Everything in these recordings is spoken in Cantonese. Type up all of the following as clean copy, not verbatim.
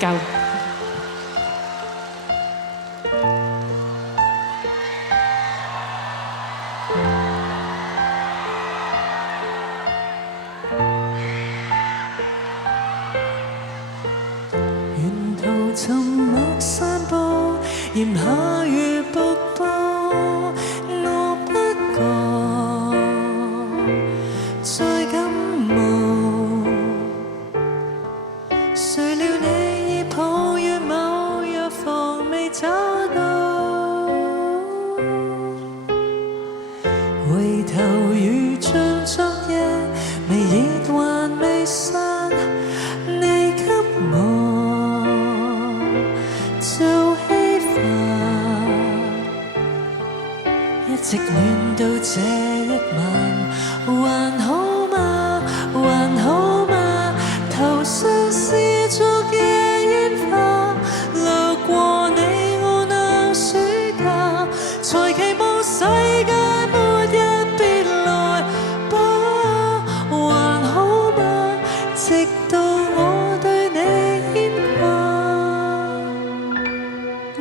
夠。沿途沉默散步，炎夏如瀑布，我不覺再感冒。誰料你已抱於某藥房未找到，回頭如像昨夜，微熱還未散，你給我做稀飯，一直暖到這一晚，還好嗎？還好嗎？頭上是昨夜煙花，路過你我那暑假，才期望世界末日別來吧。還好嗎？直到我對你牽掛，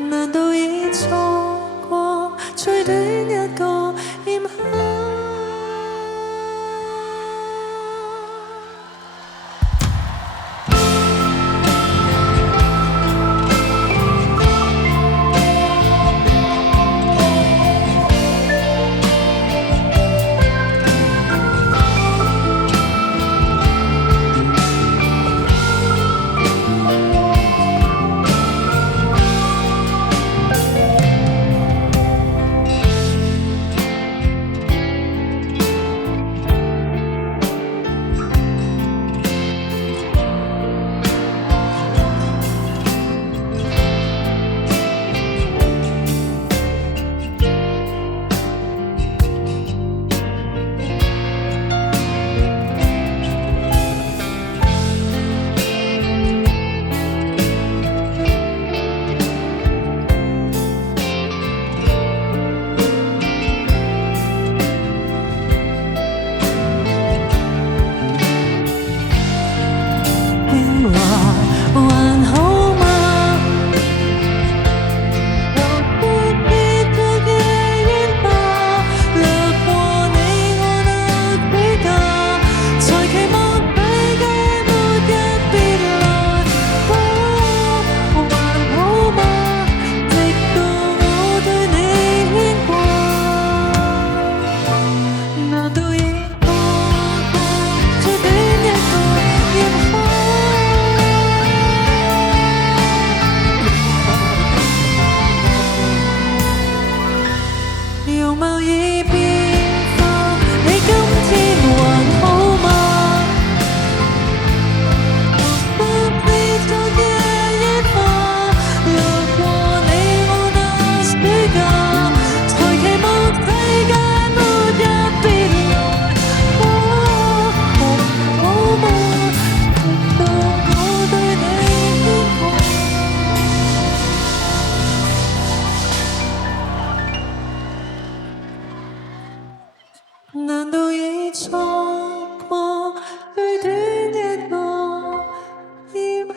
難道已錯過最短一個炎夏？還好嗎？留別別昨夜煙花，掠過你我那暑假，才期望世界末日別來吧。還好嗎？直到我對你牽掛，難道已錯過最短一個炎夏？容貌已變化，你今天還好嗎？不理昨夜煙花，掠過你我那暑假，才期望世界末日別來吧。還好嗎？直到我對你牽掛。難道已錯過最短一個炎夏？